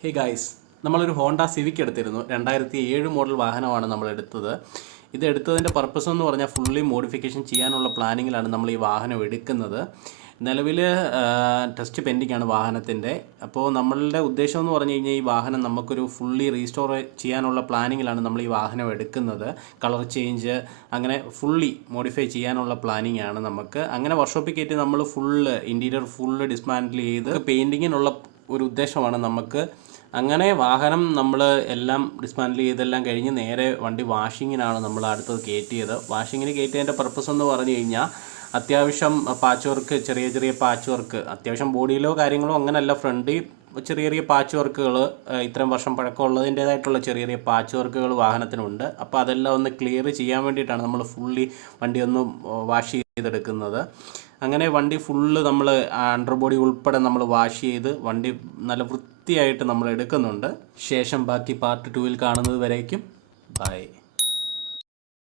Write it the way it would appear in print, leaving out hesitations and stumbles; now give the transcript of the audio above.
Hey guys, നമ്മളൊരു Honda civic എടുത്തിരുന്നു. 2007 model വാഹനമാണ് നമ്മൾ എടുത്തത്. ഇത് എടുത്തതിൻ്റെ പർപ്പസ് എന്ന് പറഞ്ഞാൽ ഫുള്ളി മോഡിഫിക്കേഷൻ ചെയ്യാനുള്ള പ്ലാനിങ്ങിലാണ് നമ്മൾ ഈ വാഹനം എടുക്കുന്നത്. നിലവിൽ ടെസ്റ്റ് പെൻഡിങ് ആണ് വാഹനത്തിൻ്റെ. അപ്പോൾ നമ്മളുടെ ഉദ്ദേശം എന്ന് പറഞ്ഞു കഴിഞ്ഞാൽ ഈ വാഹനം നമുക്കൊരു ഫുള്ളി റീസ്റ്റോർ ചെയ്യാനുള്ള പ്ലാനിങ്ങിലാണ് നമ്മൾ ഈ വാഹനം എടുക്കുന്നത്. കളർ ചേഞ്ച് അങ്ങനെ ഫുള്ളി മോഡിഫൈ ചെയ്യാനുള്ള പ്ലാനിങ് ആണ് നമുക്ക്. അങ്ങനെ വർക്ക്ഷോപ്പിൽ കയറ്റി നമ്മൾ ഇൻറ്റീരിയർ ഫുള്ള് ഡിസ്മാൻഡിൽ ചെയ്ത് പെയിൻറ്റിങ്ങിനുള്ള ഒരു ഉദ്ദേശമാണ് നമുക്ക്. അങ്ങനെ വാഹനം നമ്മൾ എല്ലാം ഡിസ്മാൻഡിൽ ചെയ്തെല്ലാം കഴിഞ്ഞ് നേരെ വണ്ടി വാഷിങ്ങിനാണ് നമ്മൾ അടുത്തത് കയറ്റിയത്. വാഷിങ്ങിന് കയറ്റിയതിൻ്റെ പർപ്പസ് എന്ന് പറഞ്ഞു കഴിഞ്ഞാൽ അത്യാവശ്യം പാച്ച് വർക്ക്, ചെറിയ ചെറിയ പാച്ച് വർക്ക്, അത്യാവശ്യം ബോഡിയിലോ കാര്യങ്ങളോ അങ്ങനെയല്ല, ഫ്രണ്ടിൽ ചെറിയ ചെറിയ പാച്ച് വർക്കുകൾ, ഇത്രയും വർഷം പഴക്കമുള്ളതിൻ്റേതായിട്ടുള്ള ചെറിയ ചെറിയ പാച്ച് വർക്കുകൾ വാഹനത്തിനുണ്ട്. അപ്പോൾ അതെല്ലാം ഒന്ന് ക്ലിയർ ചെയ്യാൻ വേണ്ടിയിട്ടാണ് നമ്മൾ ഫുള്ളി വണ്ടി ഒന്ന് വാഷ് ചെയ്തെടുക്കുന്നത്. അങ്ങനെ വണ്ടി ഫുള്ള് നമ്മൾ അണ്ടർ ബോഡി ഉൾപ്പെടെ നമ്മൾ വാഷ് ചെയ്ത് വണ്ടി നല്ല വൃത്തിയായിട്ട് നമ്മൾ എടുക്കുന്നുണ്ട്. ശേഷം ബാക്കി പാർട്ട് 2 കാണുന്നത് വരേക്കും ബൈ.